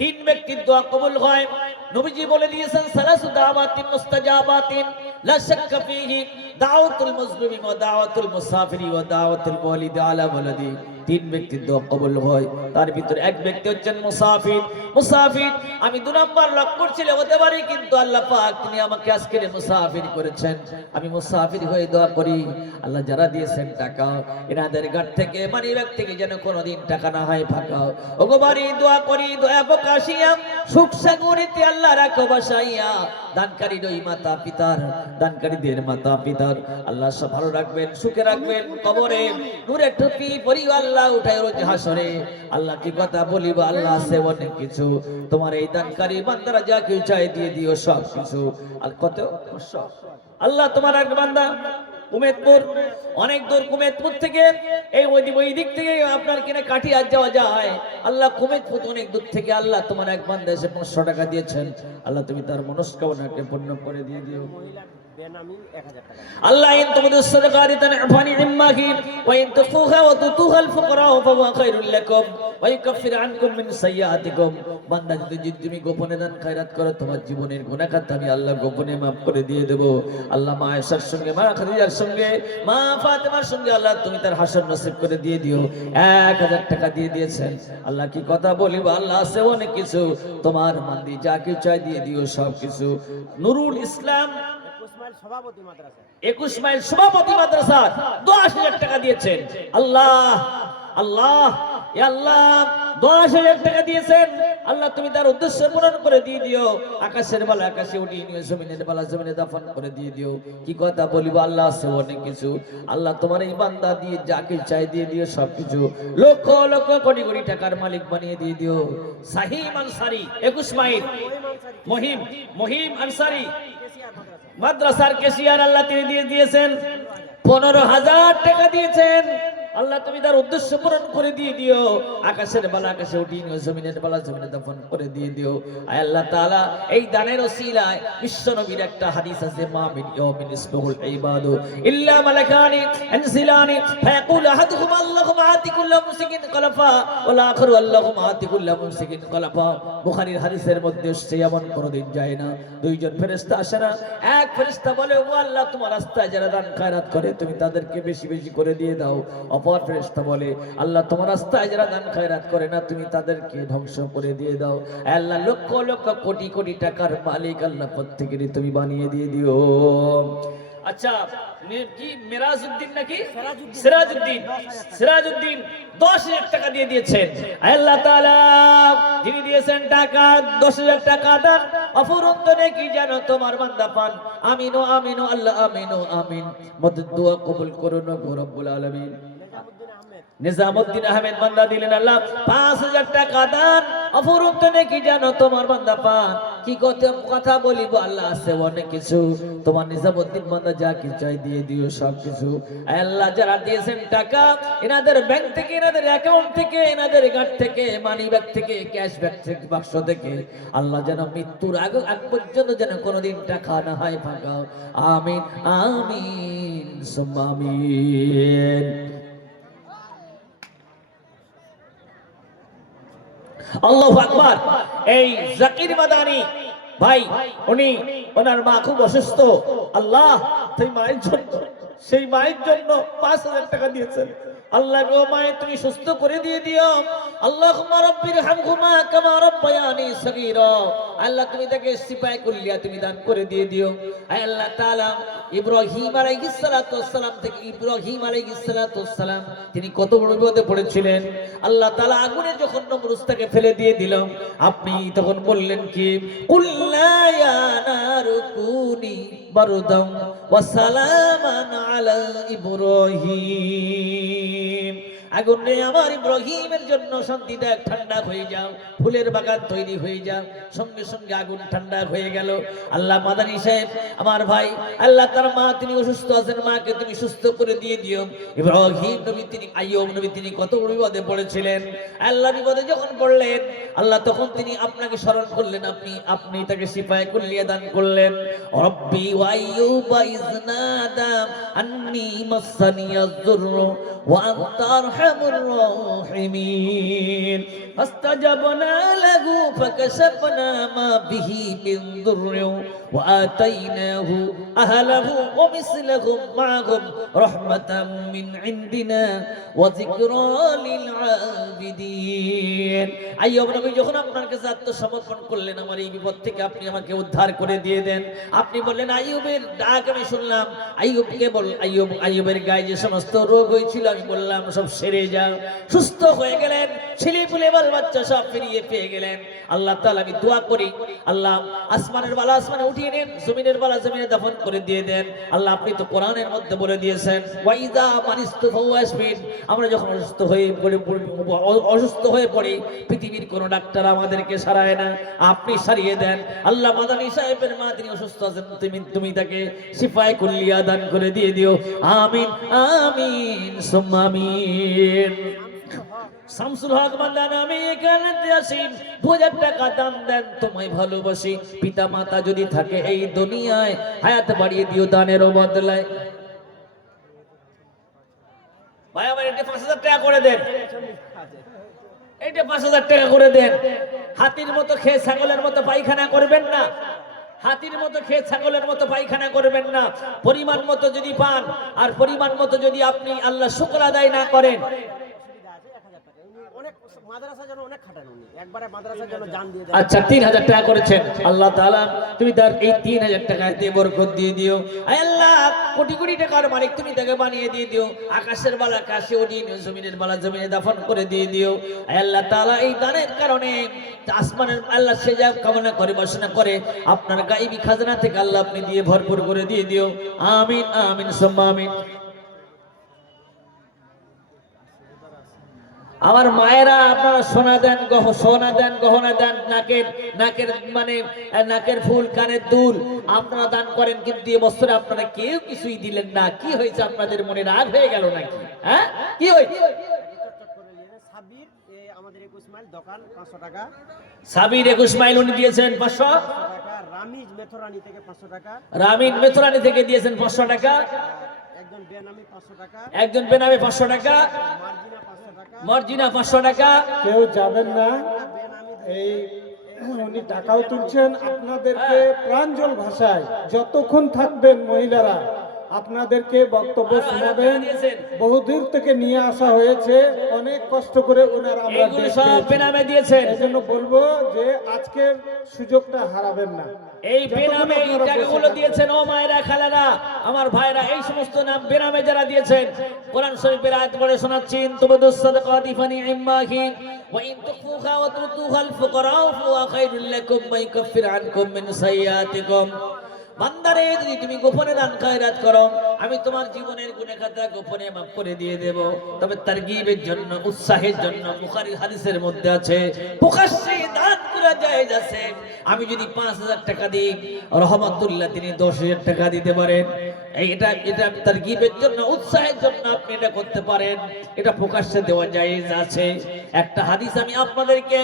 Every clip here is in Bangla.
তিন ব্যক্তির দোয়া কবুল হয়। নবীজি বলে দিয়েছেন সালাসু দাওয়াতিন মুস্তাজাবাতিন লা শাক্কা ফীহি দাওয়াতুল মুসলিমি ওয়া দাওয়াতুল মুসাফিরি ওয়া দাওয়াতুল ওয়ালিদ আলা ওয়ালাদি। তিন ব্যক্তির দোয়া কবুল হয়, তার ভিতরে এক ব্যক্তি হচ্ছেন মুসাফির। মুসাফির আমি 2 নাম্বার লাভ করছিলাম হতে পারি, কিন্তু আল্লাহ পাক তিনি আমাকে আজকে মুসাফির করেছেন। আমি মুসাফির হয়ে দোয়া করি, আল্লাহ যারা দিয়েছেন টাকা, এনাদের গাট থেকে মানিব্যাগ থেকে যেন কোনোদিন টাকা না হয় ফাঁকা। ওগো বাড়ি দোয়া করি, দয়া প্রকাশিয়া সুখ সাগরিতে আল্লাহ রাখো বাসাইয়া। দানকারীর ওই মাতা পিতার, দানকারীদের মাতা পিতার আল্লাহ সব ভালো রাখবেন, সুখে রাখবেন, কবরে নূরের টুপি পরিও আল্লাহ উঠায় রোজ হাসরে। আল্লাহ কি কথা বলিব, আল্লাহ আছে অনেক কিছু, তোমার এই দানকারী বান্দারা যা কেউ চাই দিয়ে দিও সব কিছু। আর কত আল্লাহ তোমার এক বান্দা কুমেদপুর, অনেক দূর কুমেদপুর থেকে ওই দিক থেকে আপনার কিনে কাঠিয়ার যাওয়া যায়। আল্লাহ কুমেদপুর অনেক দূর থেকে আল্লাহ তোমার এক বান্দা এসে 500 টাকা দিয়েছেন। আল্লাহ তুমি তার মনস্কামনাকে পূর্ণ করে দিয়ে দিও। আল্লাহ ইন তুমুদুস সাদাকাতিন আফানি ইম্মাহি ওয়া ইন তুখুহা ওয়া তুতুহাল ফুকরা ফাওয়া খায়রুল লাকুম ওয়া ইউকাফির আনকুম মিন সাইয়্যাতিকুম। বান্দা যদি তুমি গোপনে দান খায়রাত করো, তোমার জীবনের গুনাহ খাতা আমি আল্লাহ গোপনে maaf করে দিয়ে দেব। আল্লাহ মা আয়েশার সঙ্গে, মা খাদিজার সঙ্গে, মা ফাতেমার সঙ্গে আল্লাহ তুমি তার হাসর নসিব করে দিয়ে দিও। 1000 টাকা দিয়ে দিয়েছেন। আল্লাহ কি কথা বলিব, আল্লাহ আছে অনেক কিছু, তোমার মান্দি যা কিছু চাই দিয়ে দিও সব কিছু। নুরুল ইসলাম 21 মাইল সভাপতি মাদ্রাসা 10,000 টাকা দিয়েছেন। আল্লাহ আল্লাহ ইয়া আল্লাহ 10,000 টাকা দিয়েছেন। আল্লাহ তুমি তার উদ্দেশ্য পূরণ করে দিয়ে দিও। আকাশের বালা আকাশে উঠিয়ে নিয়ে জমিনের বালা জমিনে দাফন করে দিয়ে দিও। কি কথা বলিব, আল্লাহ আছে অনেক কিছু। আল্লাহ তোমার এই বান্দা দিয়ে যাকে চাই দিয়ে দিও সবকিছু। লক্ষ লক্ষ কোটি কোটি টাকার মালিক বানিয়ে দিয়ে দিও। সাহিম আনসারী 21 মাইল মহিম আনসারী মাদ্রাসার কেশিয়ার আল্লাহ তিনি দিয়ে দিয়েছেন 15,000 টাকা দিয়েছেন। আল্লাহ তুমি তার উদ্দেশ্য পূরণ করে দিয়ে দিও। আকাশের বালা আকাশে উঠিয়ে নিও, জমিনের বালা জমিনে দাফন করে দিয়ে দিও। আয় আল্লাহ তাআলা এই দানের ওসিলায় বিশ্ব নবীর একটা হাদিস আছে, মা মিন ইয়াউমিন ইসবাহুল ইবাদু ইল্লা মালাকানি আনজিলানি ফায়াকুল আহাদুহুম আল্লাহুম্মা আতি কুল্লা মুসকিন কলাফা ওয়াল আখিরু আল্লাহুম্মা আতি কুল্লা মুসকিন কলাফা। বুখারীর হাদিসের মধ্যে এসেছে এমন কোনদিন যায় না দুইজন ফেরেশতা আসে না। এক ফেরেশতা বলে, ও আল্লাহ তোমার রাস্তায় যারা দান খায়রাত করে তুমি তাদেরকে বেশি বেশি করে দিয়ে দাও। অপর ফেরেশতা বলে, আল্লাহ তোমার রাস্তায় যারা দান খায়রাত করে না তুমি তাদেরকে ধ্বংস করে দিয়ে দাও। আল্লাহ লক্ষ লক্ষ কোটি কোটি টাকার মালিক আল্লাহ প্রত্যেকেরই তুমি বানিয়ে দিয়ে দিও। আচ্ছা কি মেরাজউদ্দিন নাকি সিরাজউদ্দিন 10,000 টাকা দিয়ে দিয়েছেন। আল্লাহ তাআলা যিনি দিয়েছেন টাকা 10,000 টাকা দান অফুরন্ত নেকি যেন তোমার বান্দা পান। আমিনু আমিনু আল্লাহ আমিনু আমিন। মদদ দোয়া কবুল করুন গো রব্বুল আলামিন। নিজামউদ্দিন আহমেদ বান্দা দিলেন আল্লাহ 5,000 টাকা দান অফুরন্ত নেকি যেন তোমার বান্দা পান। কি কথা বলিব, আল্লাহ আছে অনেক কিছু, তোমার নিজামউদ্দিন বান্দা যা কি চাই দিয়ে দিও সব কিছু। আল্লাহ যারা দিয়েছেন টাকা, এনাদের ব্যাংক থেকে, এনাদের অ্যাকাউন্ট থেকে, এনাদের গাট থেকে, মানি ব্যাগ থেকে, ক্যাশ ব্যাগ থেকে, বাক্স থেকে আল্লাহ যেন মৃত্যুর আগ পর্যন্ত যেন কোনোদিন টাকা না হয় ফাঁকা। আমিন আমিন সুম্মা আমিন। আল্লাহু আকবার। এই জাকির মাদানী ভাই, ওনার মা খুব অসুস্থ। আল্লাহ সেই মায়ের জন্য 5,000 টাকা দিয়েছেন। আল্লাহ গো মায়ে তুমি সুস্থ করে দিয়ে দিও। আল্লাহুম্মা রাব্বির হামহুমা কামা রাব্বায়ানি সগীরা। আল্লাহ তুমি তাকে শিফায়ে কুল্লিয়া তুমি দান করে দিয়ে দিও। আয় আল্লাহ তাআলা ইব্রাহিম আলাইহিস সালাতু ওয়াস সালাম থেকে, ইব্রাহিম আলাইহিস সালাতু ওয়াস সালাম তিনি কত বড় বিপদে পড়েছিলেন। আল্লাহ তাআলা আগুনে যখন নমরুদ তাকে ফেলে দিয়ে দিল, আপনি তখন বললেন কি, কুল্লা ইয়া নারু কুনি বারদাম ওয়া সালামান আলা ইব্রাহিম। আগুন রে আমার ইব্রাহিমের জন্য শান্তি দেখ, ঠান্ডা হয়ে যাও। ফুলের বাগান তৈরি হয়ে যাও। সঙ্গে সঙ্গে আগুন ঠান্ডা হয়ে গেল। আল্লাহ মাদানী সাহেব আমার ভাই, আল্লাহ তার মা তিনি অসুস্থ আছেন, মাকে তুমি সুস্থ করে দিয়ে দিও। ইব্রাহিম নবী তিনি, আইয়ুব নবী তিনি কত বিপদে পড়েছিলেন। আল্লাহ বিপদে যখন পড়লেন, আল্লাহ তখন তিনি আপনাকে স্মরণ করলেন, আপনি তাকে শিফায়ে কুল্লিয়া দান করলেন। রব্বি ওয়া আইয়ুবা ইজনাদা আন্নী মাসসানিয়াজ যুররু ওয়া আনতা আরহামুর রাহিমিন। ফাস্তাজাবনা লাহু فكشفنا ما به من ضر وآتيناه أهله ومثلهم معهم رحمة من عندنا وذكرى للعابدين আইয়ুব নবী যখন আপনার কাছে আত্মসমর্পণ করলেন, আমার এই বিপদ থেকে আপনি আমাকে উদ্ধার করে দিয়ে দেন, আপনি বললেন আইয়ুবের ডাক আমি শুনলাম, আইয়ুবের গায়ে যে সমস্ত রোগ হয়েছিল আমি বললাম সব সেরে যাও, সুস্থ হয়ে গেলেন, ছেলে পুলে বাল বাচ্চা সব ফিরিয়ে পেয়ে গেলেন। আল্লাহ তাআলা আমি দোয়া করি, আল্লাহ আসমানের বালা আসমানে উঠিয়ে নেন, জমিনের বালা জমিনে দাফন করে দিয়ে দেন। আল্লাহ আপনি তো কোরআনের মধ্যে বলে দিয়েছেন ওয়াইদা মানিস্তু ফাওয়াসবিন, আমরা যখন অসুস্থ হয়ে পড়ি পৃথিবীর কোন ডাক্তার আমাদেরকে সারায় না, আপনি সারিয়ে দেন। আল্লাহ মাদানী সাহেবের মা তিনি অসুস্থ আছেন, তুমি তাকে শিফায়ে কুল্লিয়া দান করে দিয়ে দিও, আমিন আমিন সুম্মা আমিন। শামসুল হক মান্দান আমি এখানেতে আসি, 2000 টাকা দাম দেন, তোমায় ভালোবাসি, পিতা মাতা যদি থাকে এই দুনিয়ায় হায়াত বাড়িয়ে দিও দানের বদলায়। ভাই আমার এটা 5000 টাকা করে দেন, এইটা 5000 টাকা করে দেন। হাতির মতো খেয়ে ছাগলের মতো পায়খানা করবেন না, হাতির মতো খেয়ে ছাগলের মতো পায়খানা করবেন না। পরিমাণ মতো যদি পান আর পরিমাণ মতো যদি আপনি আল্লাহ শুকর আদায় না করেন, আচ্ছা 3000 টাকা করেছেন, আল্লাহ তাআলা তুমি তার এই 3000 টাকাতে বরকত দিয়ে দিও। আল্লাহ কোটি কোটি টাকার মালিক তুমি তাকে বানিয়ে দিয়ে দিও, আকাশের বালা আকাশে উঠিয়ে নিও, জমিনের বালা জমিনে দাফন করে দিয়ে দিও। আল্লাহ তাআলা এই দানের কারণে আসমানের আল্লাহ সে যা কামনা করে বাসনা করে আপনার গায়েবী খাজনা থেকে আল্লাহ আপনি দিয়ে ভরপুর করে দিয়ে দিও, আমিন আমিন সুম্মা আমিন। আমার মায়েরা আপনারা সোনা দেন, গহনা দেন, নাকের ফুল, কানের দুল আপনারা দান করেন, কিন্তু এই বছরে আপনারা কেউ কিছুই দিলেন না। কি হয়েছে, আপনাদের মনে রাগ হয়ে গেল নাকি? হ্যাঁ কি হয়েছে? সাবির 21 মাইল উনি দিয়েছেন 500 টাকা, রামিজ মেথরানি থেকে দিয়েছেন 500 টাকা, একজন বেনামে 500 টাকা, মার্জিনা 500 টাকা। কেউ যাবেন না, এই উনি টাকাও তুলছেন। আপনাদেরকে প্রাঞ্জল ভাষায় যতক্ষণ থাকবেন মহিলারা আপনাদেরকে বক্তব্য শোনাবেন, বহুদূর থেকে নিয়ে আসা হয়েছে, অনেক কষ্ট করে ওনারা আমরা বেনামে দিয়েছেন। এজন্য বলবো যে আজকের সুযোগটা হারাবেন না। এই বেনামে এই টাকাগুলো দিয়েছেন ও মায়েরা, খালারা, আমার ভাইরা, এই সমস্ত নাম বেনামে যারা দিয়েছেন, কোরআন শরীফের আয়াত পড়ে শোনাচ্ছেন, তুবদুস সাদাকাতি ফানি'মাহি ওয়া ইন তুখফুহা ওয়া তুতুহাল ফুকারাউ ফাহুয়া খায়রুল লাকুম ওয়া ইউকাফিরু আনকুম মিন সাইয়্যাতিকুম। বান্দারে যদি তুমি গোপনে দান খয়রাত করো, আমি তোমার জীবনের গুনাহ খাতা গোপনে মাফ করে দিয়ে দেব। তবে তারগীবের জন্য, উৎসাহের জন্য বুখারী হাদিসের মধ্যে আছে প্রকাশ্যে দান করা জায়েজ আছে। আমি যদি 5000 টাকা দিই, রহমাতুল্লাহ তিনি 10000 টাকা দিতে পারেন। এটা তারগীবের জন্য, উৎসাহের জন্য আপনি এটা করতে পারেন, এটা প্রকাশ্যে দেওয়া জায়েজ আছে। একটা হাদিস আমি আপনাদেরকে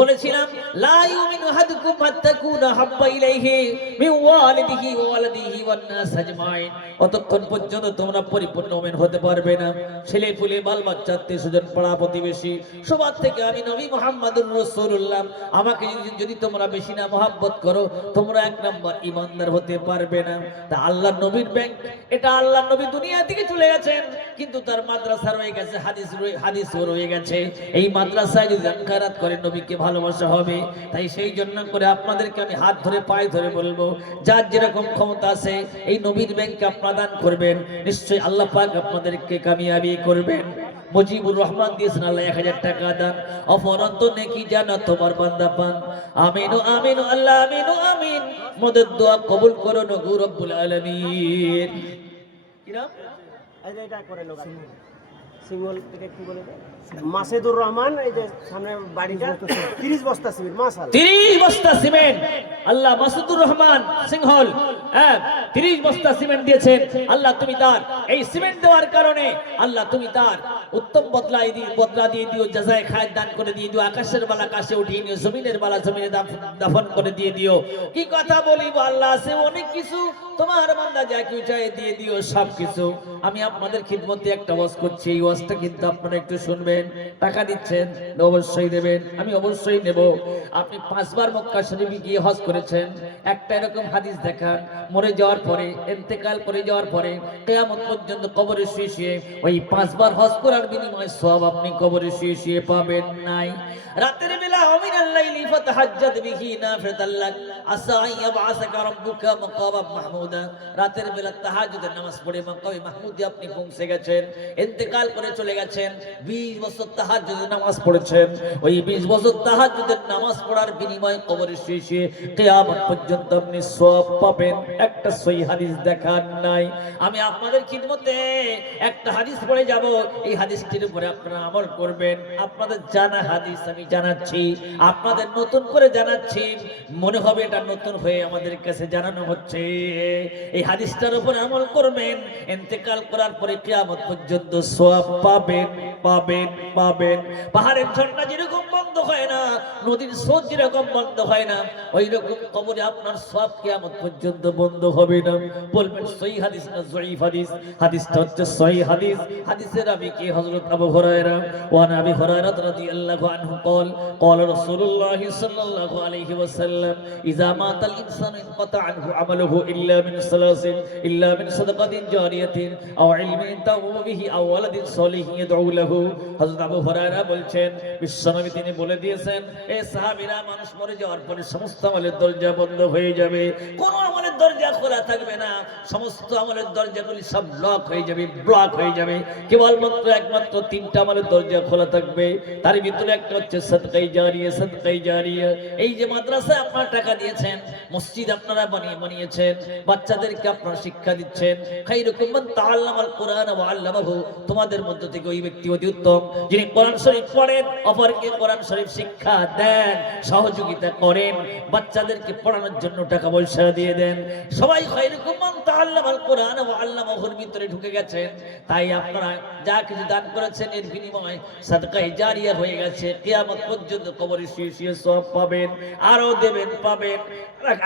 বলেছিলাম, লা ইউমিনু আহাদুকুম হাত্তা কুনা হাব্বা ইলাইহি মিন ওয়ালিদিহি ওয়া ওয়ালাদিহি ওয়ান নাস আজমাইন, অতক্ষণ পর্যন্ত তোমরা পরিপূর্ণ মুমিন হতে পারবে না। ছেলে পুলে বাল বাচ্চা আত্মীয়স্বজন পাড়া প্রতিবেশী সবার থেকে আমি নবী মুহাম্মদুর রাসূলুল্লাহ, আমাকে যদি তোমরা বেশি না মহব্বত করো, তোমরা 1 নাম্বার ঈমানদার হতে পারবে না। তা আল্লাহর নবীর ব্যাংক, এটা আল্লাহর নবী দুনিয়া থেকে চলে গেছেন, কিন্তু তার মাদ্রাসা রয়ে গেছে, হাদিসও রয়ে গেছে। এই মাদ্রাসায় যদি দান খয়রাত করে নবীকে ভালোবাসা হবে। তাই সেই জন্য করে আপনাদেরকে আমি হাত ধরে পায়ে ধরে বলবো, যার যেরকম ক্ষমতা আছে এই নবীর ব্যাংকে আপনারা দান করবেন, নিশ্চয়ই আল্লাহ পাক আপনাদেরকে কামিয়াবি করবেন। মুজিবুর রহমান দিয়েছেন আল্লাহ 1000 টাকা দান, অফরন্ত নেকি জানা তোমার বান্দা পান। আমিন আমিন আল্লাহ আমিন আমিন, মদদ দোয়া কবুল করুন গো রব্বুল আলামিন। কি নাম? এটা করে লোক সিঙ্গল থেকে কি বলে মাসেদুর রহমান, এই যে সামনে বাড়িটা 30 বস্তা সিমেন্ট, মাশাআল্লাহ 30 বস্তা সিমেন্ট আল্লাহ মাসুদুর রহমান সিংহল, হ্যাঁ 30 বস্তা সিমেন্ট দিয়েছেন। আল্লাহ তুমি তার এই সিমেন্ট দেওয়ার কারণে আল্লাহ তুমি তার উত্তম বদলা দিয়ে দিও, জাযায়ে খায়ের দান করে দিয়ে দিও, আকাশের বালা আকাশে উঠিয়ে নিও, জমিনের বালা জমিনে দাফন করে দিয়ে দিও। কি কথা বলিব আল্লাহ, আছে অনেক কিছু, তোমার বান্দা যা কিছু চায় দিয়ে দিও সব কিছু। আমি আপনাদের খিদমতে একটা ওয়াজ করছি, এই ওয়াজটা কিন্তু আপনারা একটু শুনবেন। টাকা দিচ্ছেন অবশ্যই দেবেন, আমি অবশ্যই নেব। আপনি 5 বার মক্কা শরীফে গিয়ে হজ করেছেন, একটা এরকম হাদিস দেখান, মরে যাওয়ার পরে, ইন্তেকাল করে যাওয়ার পরে কিয়ামত পর্যন্ত কবরে শুয়ে শুয়ে ওই 5 বার হজ করার বিনিময়ে সওয়াব আপনি কবরে শুয়ে শুয়ে পাবেন নাই। রাতের বেলা মিনাল লাইলি ফাতাহাজ্জাদ বিহি নাফিলাতাল লাক আসা ইয়াবআসাকা রাব্বুকা মাকামান মাহমুদা। রাতের বেলা তাহাজ্জুদের নামাজ পড়ে মাকামে মাহমুদে আপনি পৌঁছে গেছেন, ইন্তেকাল করে চলে গেছেন, 20 বছর তাহাজ্জুদের নামাজ পড়েছেন, ওই 20 বছর তাহাজ্জুদের নামাজ পড়ার বিনিময়ে কবরে শুয়ে শুয়ে কিয়ামত পর্যন্ত আপনি সওয়াব পাবেন। একটা সহিহ হাদিস দেখান নাই। আমি আপনাদের খিদমতে একটা হাদিস পড়ে যাব, এই হাদিসটির উপরে আপনারা আমল করবেন। আপনাদের জানা হাদিস আমি জানাচ্ছি, আপনাদের নতুন করে জানাচ্ছি, মনে হবে এটা নতুন হয়ে আমাদের কাছে জানানো হচ্ছে। এই হাদিসটার উপর আমল করবেন, ইন্তেকাল করার পরে কিয়ামত পর্যন্ত সওয়াব পাবেন পাবেন পাবেন। পাহাড়ের ঝর্ণা যেরকম বন্ধ হয় না, নদীর স্রোত যেরকম বন্ধ হয় না, ওই রকম কবরে আপনার সওয়াব কিয়ামত পর্যন্ত বন্ধ হবে না। বলবেন সহিহ হাদিস না যঈফ হাদিস? হাদিসটা হচ্ছে সহিহ হাদিস। হাদিসের রাবী কি হযরত আবু হুরায়রা, ওয়া আবি হুরায়রা রাদিয়াল্লাহু আনহু قال قال رسول الله صلى الله عليه وسلم اذا مات الانسان انقطع عنه عمله الا من ثلاث الا من صدقه جاريه او علم ينتفع به او ولد صالح يدعو له। হযরত আবু হুরায়রা বলছেন, বিশ্বনবী তিনি বলে দিয়েছেন, এ সাহাবীরা, মানুষ মরে যাওয়ার পরে সমস্ত আমলের দরজা বন্ধ হয়ে যাবে, কোনো আমলের দরজা খোলা থাকবে না, সমস্ত আমলের দরজাগুলি সব ব্লক হয়ে যাবে। কেবলমাত্র একমাত্র 3টা আমলের দরজা খোলা থাকবে। তার ভিতরে একটা হচ্ছে সাদকায়ে জারিয়া। এই যে মাদ্রাসায় আপনারা টাকা দিয়েছেন, মসজিদ আপনারা বানিয়েছেন, বাচ্চাদেরকে আপনারা শিক্ষা দিচ্ছেন, খায়রুকুম মান তাআল্লামাল কুরআন ওয়া আল্লামাহু, তোমাদের মধ্য থেকে ওই ব্যক্তি অতি উত্তম যিনি কোরআন শরীফ পড়েন, অপরকে কোরআন শরীফ শিক্ষা দেন, সহযোগিতা করেন, বাচ্চাদেরকে পড়ানোর জন্য টাকা পয়সা দিয়ে দেন। সবাই খায়রুকুম মান তাআল্লামাল কুরআন ওয়া আল্লামাহুর ভিতরে ঢুকে গেছেন। তাই আপনারা যা কিছু দান করেছেন এর বিনিময়ে সাদকায়ে জারিয়া হয়ে গেছে, কিয়ামত পর্যন্ত কবরে শুয়ে শুয়ে সওয়াব পাবেন, আরো দেবেন পাবেন।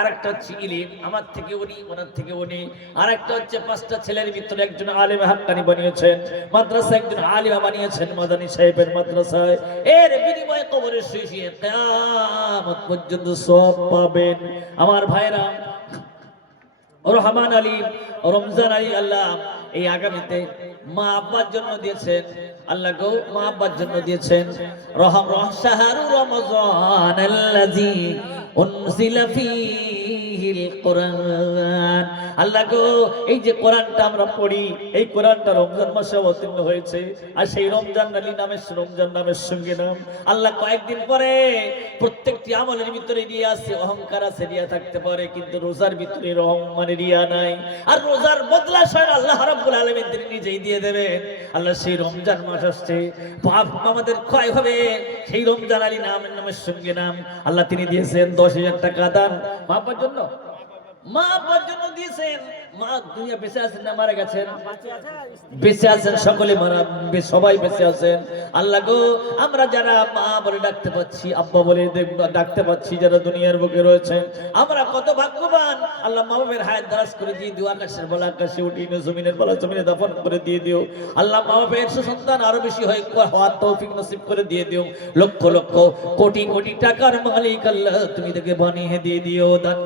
আরেকটা হচ্ছে ইলম, আমার থেকে উনি, ওনার থেকে উনি। আরেকটা হচ্ছে 5টা ছেলের ভিতরে একজন আলেম হাক্কানি বানিয়েছেন, মাদ্রাসা একজন আলিমা বানিয়েছেন মাদানী সাহেবের মাদ্রাসায়, এর বিনিময়ে কবরে শুয়ে শুয়ে কিয়ামত পর্যন্ত সওয়াব পাবেন। আমার ভাইরা, রহমান আলী, রমজান আলী, আল্লাহ এই আগামীতে মা আব্বার জন্য দিয়েছেন, আল্লাহ গো মা আব্বার জন্য দিয়েছেন। শাহরু রমজান আল্লাযী উনজিলা ফীহিল কুরআন। আল্লাহ গো, এই যে কোরআনটা আমরা পড়ি, এই কোরআনটা রমজান মাসে অবতীর্ণ হয়েছে, আর সেই রমজান নামের সঙ্গে নাম। আল্লাহ কয়েকদিন পরে প্রত্যেকটি আমলের ভিতরে রিয়া আছে, অহংকার আছে, রিয়া থাকতে পারে, কিন্তু রোজার ভিতরে রিয়া নাই। আর রোজার বদলা স্বয়ং আল্লাহ রাব্বুল আলামিন তিনি নিজেই দিয়ে দেবেন। আল্লাহ সেই রমজান মাস আসছে, পাপ আমাদের ক্ষয় হবে, সেই রমজান আলী নামের সঙ্গে নাম। আল্লাহ তিনি দিয়েছেন 10,000 টাকা দান মা আব্বার জন্য দিয়েছেন। মা দুনিয়া বেঁচে আছেন না মারা গেছেন? বেঁচে আছেন, সকলে সবাই বেঁচে আছেন। আল্লাহ গো, আমরা যারা মা বলে ডাকতে পাচ্ছি, আব্বা বলে ডাকতে পাচ্ছি, যারা দুনিয়ার বুকে রয়েছেন, আমরা কত ভাগ্যবান। আল্লাহ মা বাবার হায়াত দারাজ করে দিয়ে দিও, আকাশের বলা আকাশে উঠিয়ে নিও, জমিনের বলা জমিনে দাফন করে দিয়ে দিও। আল্লাহ মা বাবার সন্তান আরো বেশি হওয়ার তৌফিক নসিব করে দিয়ে দিও। লক্ষ লক্ষ কোটি কোটি টাকার মালিক আল্লাহ, তুমি তাকে বানিয়ে দিয়ে দিও। দান